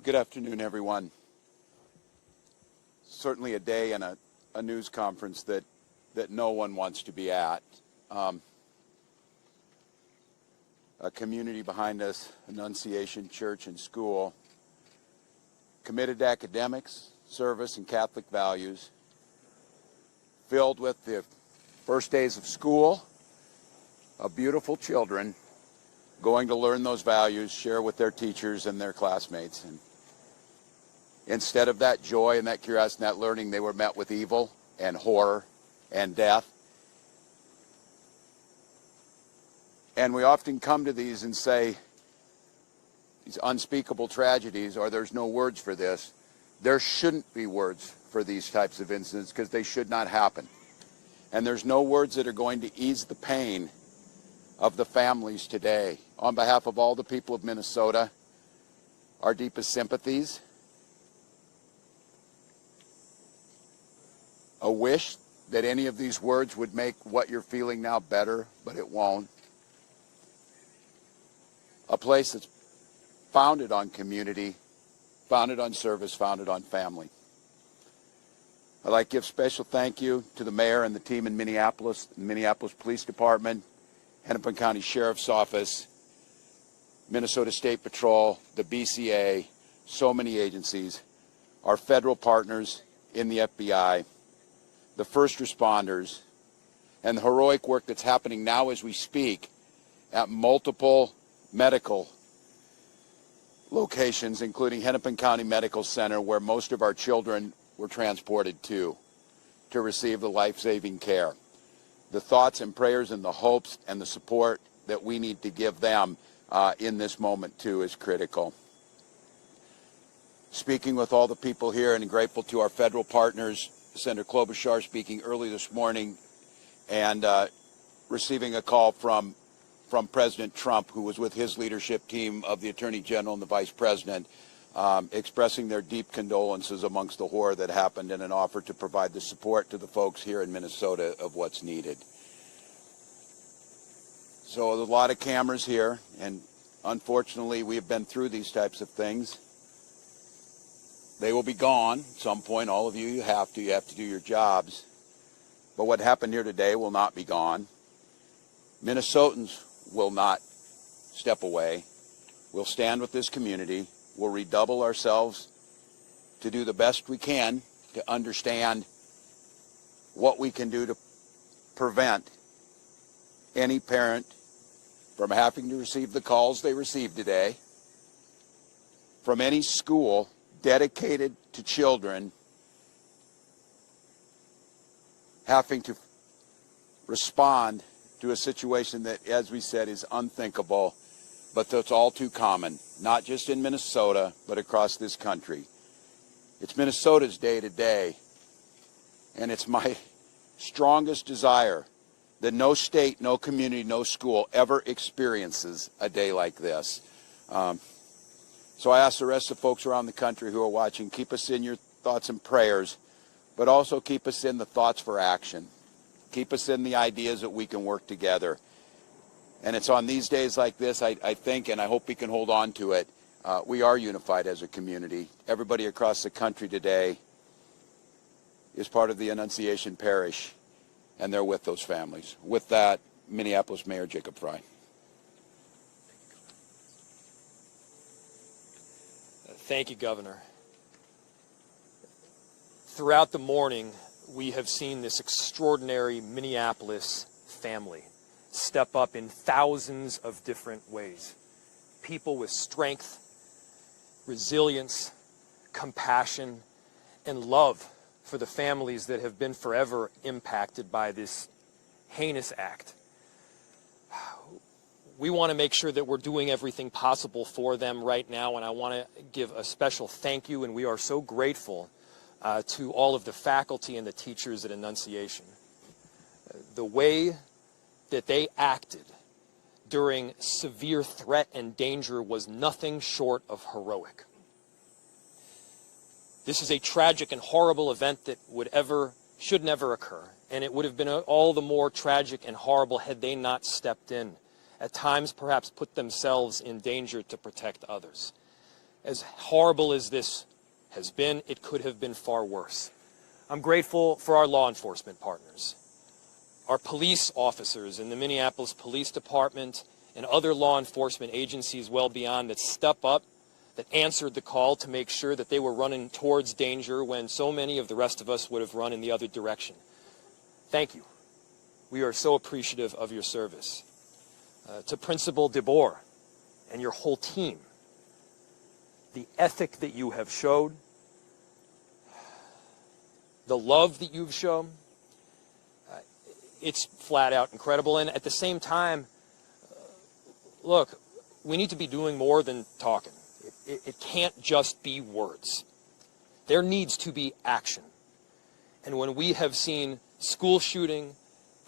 Well, good afternoon, everyone. Certainly a day and a news conference that no one wants to be at. A community behind us, Annunciation Church and School, committed to academics, service, and Catholic values, filled with the first days of school of beautiful children going to learn those values, share with their teachers and their classmates. And instead of that joy and that curiosity and that learning, they were met with evil and horror and death. And we often come to these and say, these unspeakable tragedies, or there's no words for this. There shouldn't be words for these types of incidents because they should not happen. And there's no words that are going to ease the pain of the families today. On behalf of all the people of Minnesota, our deepest sympathies. A wish that any of these words would make what you're feeling now better, but it won't. A place that's founded on community, founded on service, founded on family. I'd like to give special thank you to the mayor and the team in Minneapolis, the Minneapolis Police Department, Hennepin County Sheriff's Office, Minnesota State Patrol, the BCA, so many agencies, our federal partners in the FBI, the first responders, and the heroic work that's happening now as we speak at multiple medical locations, including Hennepin County Medical Center, where most of our children were transported to receive the life-saving care. The thoughts and prayers and the hopes and the support that we need to give them in this moment, too, is critical. Speaking with all the people here and grateful to our federal partners, Senator Klobuchar speaking early this morning and receiving a call from President Trump, who was with his leadership team of the Attorney General and the Vice President, expressing their deep condolences amongst the horror that happened and an offer to provide the support to the folks here in Minnesota of what's needed. So there's a lot of cameras here, and unfortunately we have been through these types of things. They will be gone at some point. All of you have to do your jobs. But what happened here today will not be gone. Minnesotans will not step away. We'll stand with this community. We'll redouble ourselves to do the best we can to understand what we can do to prevent any parent from having to receive the calls they received today, from any school dedicated to children having to respond to a situation that, as we said, is unthinkable, but that's all too common, not just in Minnesota, but across this country. It's Minnesota's day today, and it's my strongest desire that no state, no community, no school ever experiences a day like this. So I ask the rest of the folks around the country who are watching, keep us in your thoughts and prayers, but also keep us in the thoughts for action. Keep us in the ideas that we can work together. And it's on these days like this, I think, and I hope we can hold on to it, we are unified as a community. Everybody across the country today is part of the Annunciation Parish, and they're with those families. With that, Minneapolis Mayor Jacob Frey. Thank you, Governor. Throughout the morning, we have seen this extraordinary Minneapolis family step up in thousands of different ways. People with strength, resilience, compassion, and love for the families that have been forever impacted by this heinous act. We want to make sure that we're doing everything possible for them right now, and I want to give a special thank you, and we are so grateful to all of the faculty and the teachers at Annunciation. The way that they acted during severe threat and danger was nothing short of heroic. This is a tragic and horrible event that should never occur, and it would have been all the more tragic and horrible had they not stepped in, at times perhaps put themselves in danger to protect others. As horrible as this has been, it could have been far worse. I'm grateful for our law enforcement partners, our police officers in the Minneapolis Police Department and other law enforcement agencies well beyond that step up, that answered the call to make sure that they were running towards danger when so many of the rest of us would have run in the other direction. Thank you. We are so appreciative of your service. To Principal DeBoer and your whole team, the ethic that you have showed, the love that you've shown, it's flat out incredible. And at the same time, look, we need to be doing more than talking. It can't just be words. There needs to be action. And when we have seen school shooting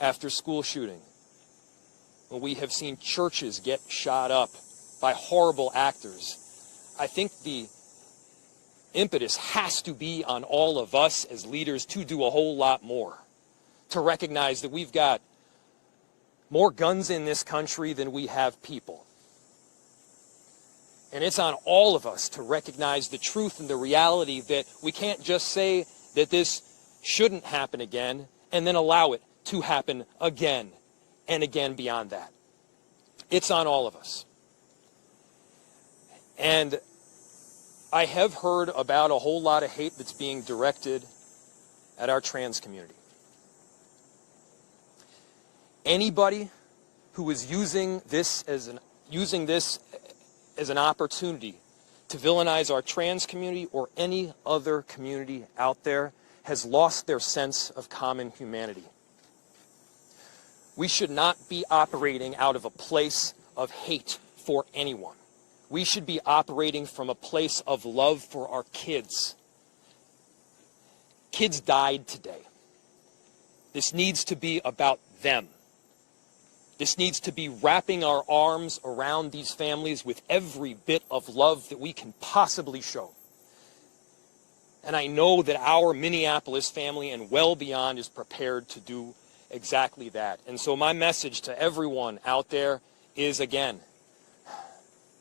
after school shooting, when we have seen churches get shot up by horrible actors, I think the impetus has to be on all of us as leaders to do a whole lot more, to recognize that we've got more guns in this country than we have people. And it's on all of us to recognize the truth and the reality that we can't just say that this shouldn't happen again and then allow it to happen again and again beyond that. It's on all of us. And I have heard about a whole lot of hate that's being directed at our trans community. Anybody who is using this as an opportunity to villainize our trans community or any other community out there has lost their sense of common humanity. We should not be operating out of a place of hate for anyone. We should be operating from a place of love for our kids. Kids died today. This needs to be about them. This needs to be wrapping our arms around these families with every bit of love that we can possibly show. And I know that our Minneapolis family and well beyond is prepared to do exactly that. And so my message to everyone out there is, again,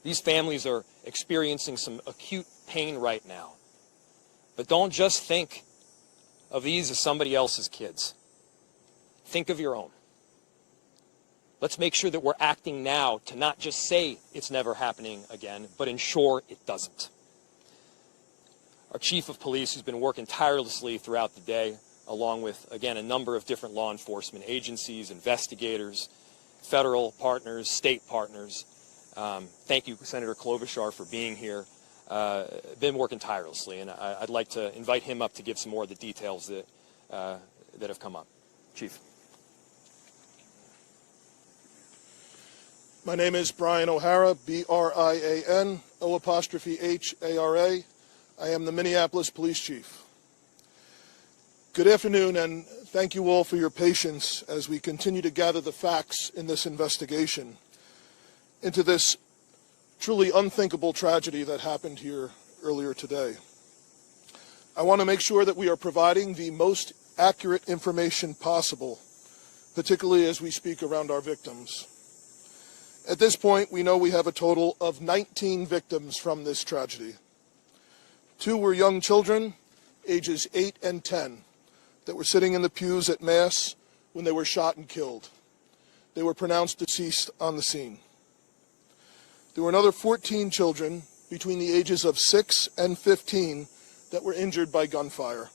these families are experiencing some acute pain right now. But don't just think of these as somebody else's kids. Think of your own. Let's make sure that we're acting now to not just say it's never happening again, but ensure it doesn't. Our chief of police, who's been working tirelessly throughout the day, along with, again, a number of different law enforcement agencies, investigators, federal partners, state partners. Thank you, Senator Klobuchar, for being here. Been working tirelessly, and I'd like to invite him up to give some more of the details that have come up. Chief. My name is Brian O'Hara, B-R-I-A-N, O''H-A-R-A. I am the Minneapolis Police Chief. Good afternoon, and thank you all for your patience as we continue to gather the facts in this investigation into this truly unthinkable tragedy that happened here earlier today. I want to make sure that we are providing the most accurate information possible, particularly as we speak around our victims. At this point, we know we have a total of 19 victims from this tragedy. 2 were young children, ages 8 and 10, that were sitting in the pews at Mass when they were shot and killed. They were pronounced deceased on the scene. There were another 14 children between the ages of 6 and 15 that were injured by gunfire.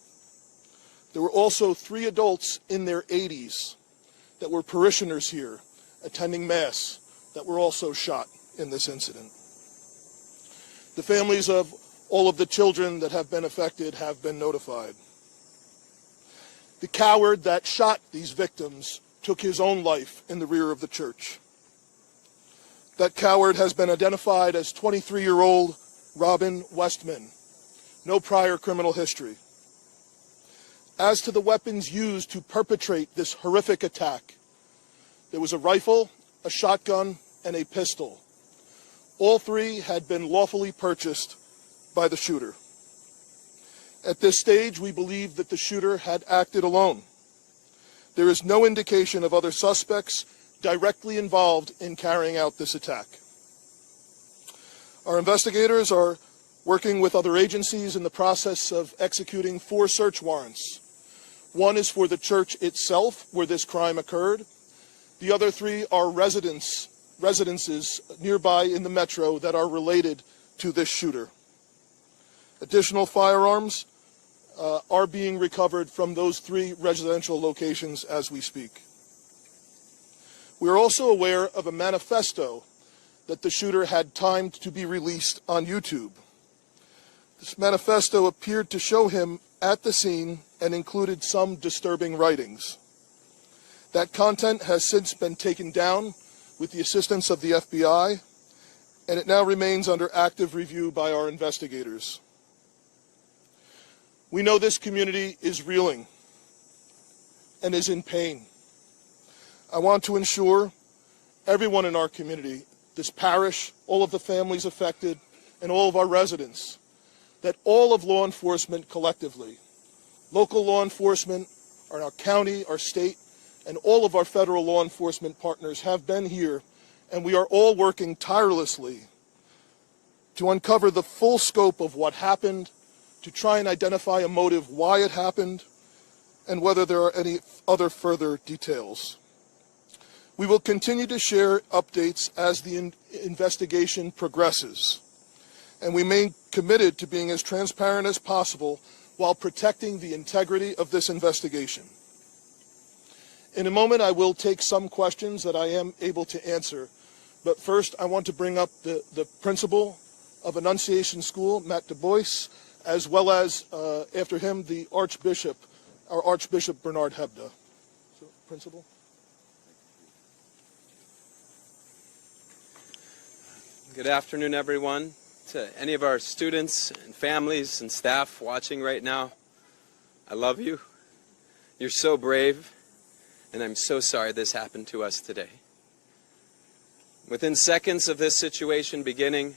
There were also 3 adults in their 80s that were parishioners here attending Mass that were also shot in this incident. The families of all of the children that have been affected have been notified. The coward that shot these victims took his own life in the rear of the church. That coward has been identified as 23-year-old Robin Westman, no prior criminal history. As to the weapons used to perpetrate this horrific attack, there was a rifle, a shotgun, and a pistol. All 3 had been lawfully purchased by the shooter. At this stage, we believe that the shooter had acted alone. There is no indication of other suspects directly involved in carrying out this attack. Our investigators are working with other agencies in the process of executing 4 search warrants. One is for the church itself, where this crime occurred. The other 3 are residences nearby in the metro that are related to this shooter. Additional firearms are being recovered from those 3 residential locations as we speak. We are also aware of a manifesto that the shooter had timed to be released on YouTube. This manifesto appeared to show him at the scene and included some disturbing writings. That content has since been taken down with the assistance of the FBI, and it now remains under active review by our investigators. We know this community is reeling and is in pain. I want to ensure everyone in our community, this parish, all of the families affected, and all of our residents, that all of law enforcement collectively, local law enforcement, our county, our state, and all of our federal law enforcement partners have been here, and we are all working tirelessly to uncover the full scope of what happened, to try and identify a motive why it happened, and whether there are any other further details. We will continue to share updates as the investigation progresses, and we remain committed to being as transparent as possible while protecting the integrity of this investigation. In a moment, I will take some questions that I am able to answer, but first I want to bring up the principal of Annunciation School, Matt Du Bois, as well as, after him, the Archbishop, our Archbishop Bernard Hebda. So, Principal. Good afternoon, everyone. To any of our students and families and staff watching right now, I love you. You're so brave, and I'm so sorry this happened to us today. Within seconds of this situation beginning,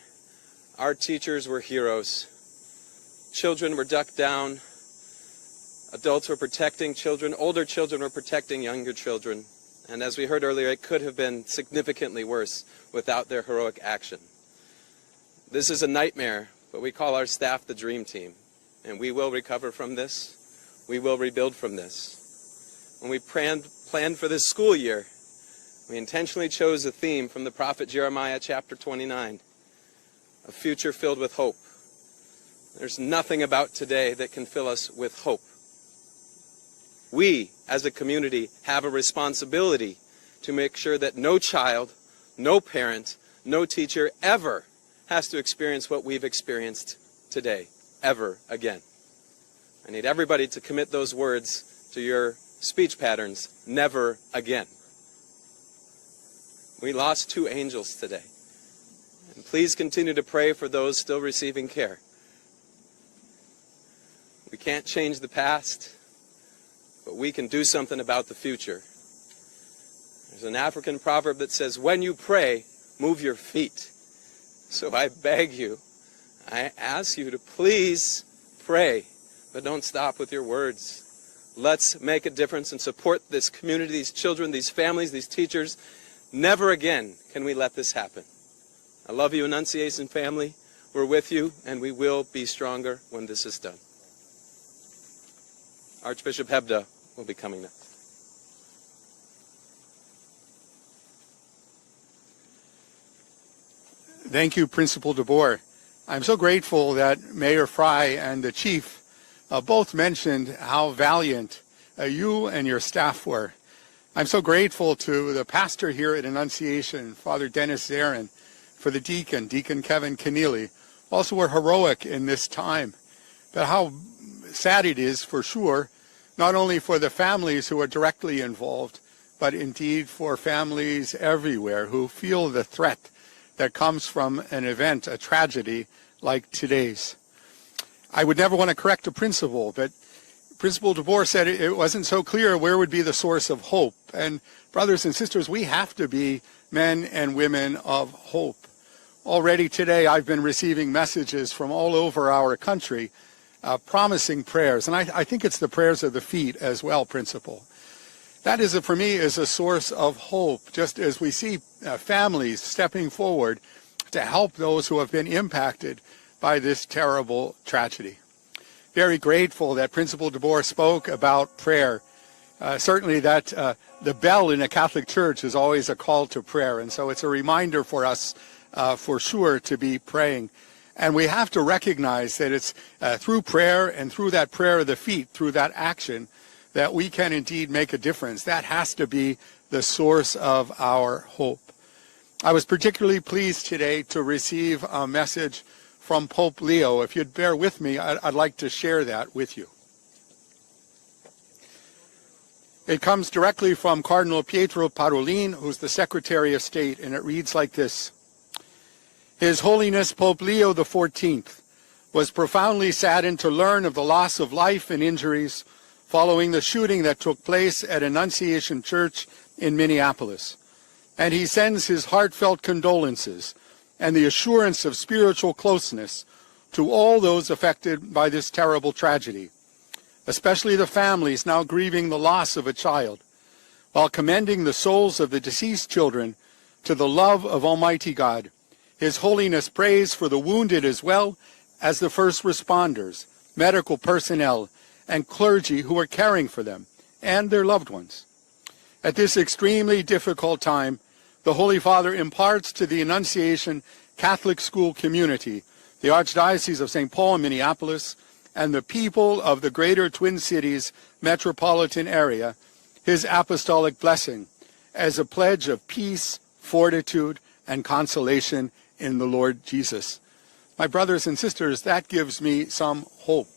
our teachers were heroes. Children were ducked down. Adults were protecting children. Older children were protecting younger children. And as we heard earlier, it could have been significantly worse without their heroic action. This is a nightmare, but we call our staff the dream team. And we will recover from this. We will rebuild from this. When we planned for this school year, we intentionally chose a theme from the prophet Jeremiah chapter 29, a future filled with hope. There's nothing about today that can fill us with hope. We, as a community, have a responsibility to make sure that no child, no parent, no teacher ever has to experience what we've experienced today, ever again. I need everybody to commit those words to your speech patterns, never again. We lost 2 angels today. And please continue to pray for those still receiving care. We can't change the past, but we can do something about the future. There's an African proverb that says, when you pray, move your feet. So I beg you, I ask you to please pray, but don't stop with your words. Let's make a difference and support this community, these children, these families, these teachers. Never again can we let this happen. I love you, Annunciation family. We're with you, and we will be stronger when this is done. Archbishop Hebda will be coming next. Thank you, Principal DeBoer. I'm so grateful that Mayor Fry and the Chief both mentioned how valiant you and your staff were. I'm so grateful to the pastor here at Annunciation, Father Dennis Zarin, for the deacon, Deacon Kevin Keneally. Also were heroic in this time. But how sad it is, for sure, not only for the families who are directly involved, but indeed for families everywhere who feel the threat that comes from an event, a tragedy like today's. I would never want to correct a principal, but Principal DeBoer said it wasn't so clear where would be the source of hope. And brothers and sisters, we have to be men and women of hope. Already today, I've been receiving messages from all over our country promising prayers. And I think it's the prayers of the feet as well, Principal. That is, for me, is a source of hope, just as we see families stepping forward to help those who have been impacted by this terrible tragedy. Very grateful that Principal DeBoer spoke about prayer. Certainly that the bell in a Catholic church is always a call to prayer, and so it's a reminder for us for sure to be praying. And we have to recognize that it's through prayer and through that prayer of the feet, through that action, that we can indeed make a difference. That has to be the source of our hope. I was particularly pleased today to receive a message from Pope Leo. If you'd bear with me, I'd like to share that with you. It comes directly from Cardinal Pietro Parolin, who's the Secretary of State, and it reads like this. His Holiness Pope Leo XIV was profoundly saddened to learn of the loss of life and injuries following the shooting that took place at Annunciation Church in Minneapolis. And he sends his heartfelt condolences and the assurance of spiritual closeness to all those affected by this terrible tragedy, especially the families now grieving the loss of a child, while commending the souls of the deceased children to the love of Almighty God. His Holiness prays for the wounded as well as the first responders, medical personnel, and clergy who are caring for them and their loved ones. At this extremely difficult time, the Holy Father imparts to the Annunciation Catholic School community, the Archdiocese of St. Paul and Minneapolis, and the people of the greater Twin Cities metropolitan area, his apostolic blessing as a pledge of peace, fortitude, and consolation in the Lord Jesus. My brothers and sisters, that gives me some hope.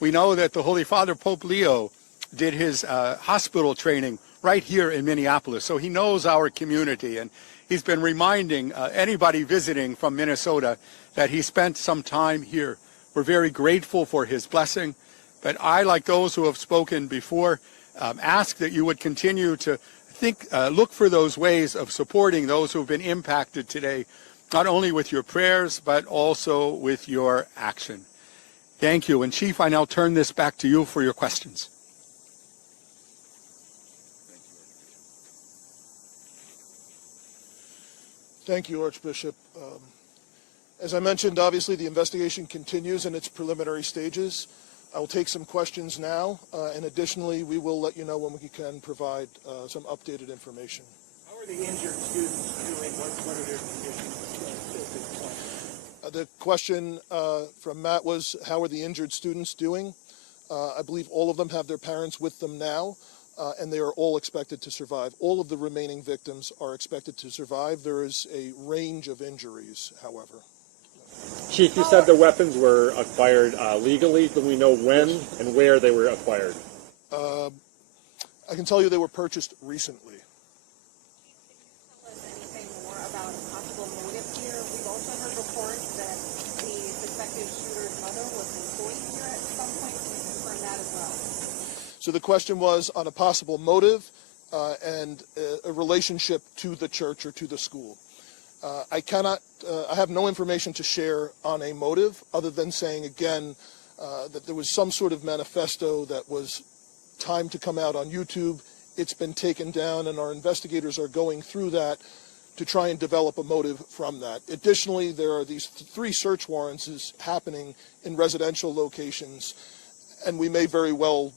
We know that the Holy Father, Pope Leo, did his hospital training right here in Minneapolis, so he knows our community, and he's been reminding anybody visiting from Minnesota that he spent some time here. We're very grateful for his blessing, but I, like those who have spoken before, ask that you would continue to look for those ways of supporting those who have been impacted today, not only with your prayers, but also with your action. Thank you. And Chief, I now turn this back to you for your questions. Thank you, Archbishop. As I mentioned, obviously the investigation continues in its preliminary stages. I will take some questions now, and additionally, we will let you know when we can provide some updated information. How are the injured students doing? What are their conditions? The question from Matt was, how are the injured students doing? I believe all of them have their parents with them now, and they are all expected to survive. All of the remaining victims are expected to survive. There is a range of injuries, however. Chief, you said the weapons were acquired legally. Do we know when and where they were acquired? I can tell you they were purchased recently. Tell us anything more about a possible motive here? We've also heard reports that the suspected shooter's mother was employed here at some point. Can you confirm that as well? So the question was on a possible motive and a relationship to the church or to the school. I have no information to share on a motive other than saying again that there was some sort of manifesto that was timed to come out on YouTube. It's been taken down, and our investigators are going through that to try and develop a motive from that. Additionally, there are these 3 search warrants happening in residential locations, and we may very well